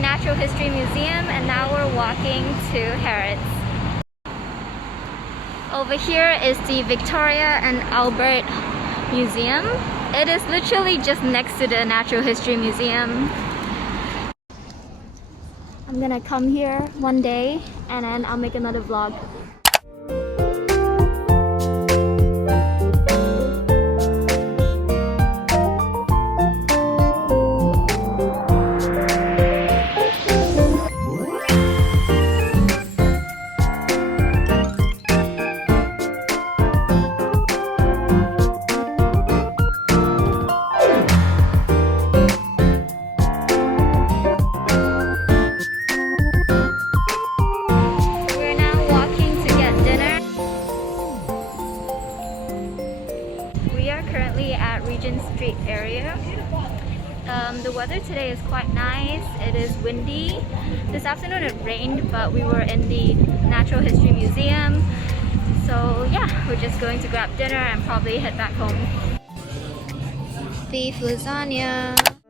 Natural History Museum, and now we're walking to Harrods. Over here is the Victoria and Albert Museum. It is literally just next to the Natural History Museum. I'm gonna come here one day and then I'll make another vlog. Street area. The weather today is quite nice. It is windy. This afternoon it rained, but we were in the Natural History Museum. So yeah, we're just going to grab dinner and probably head back home. Beef lasagna.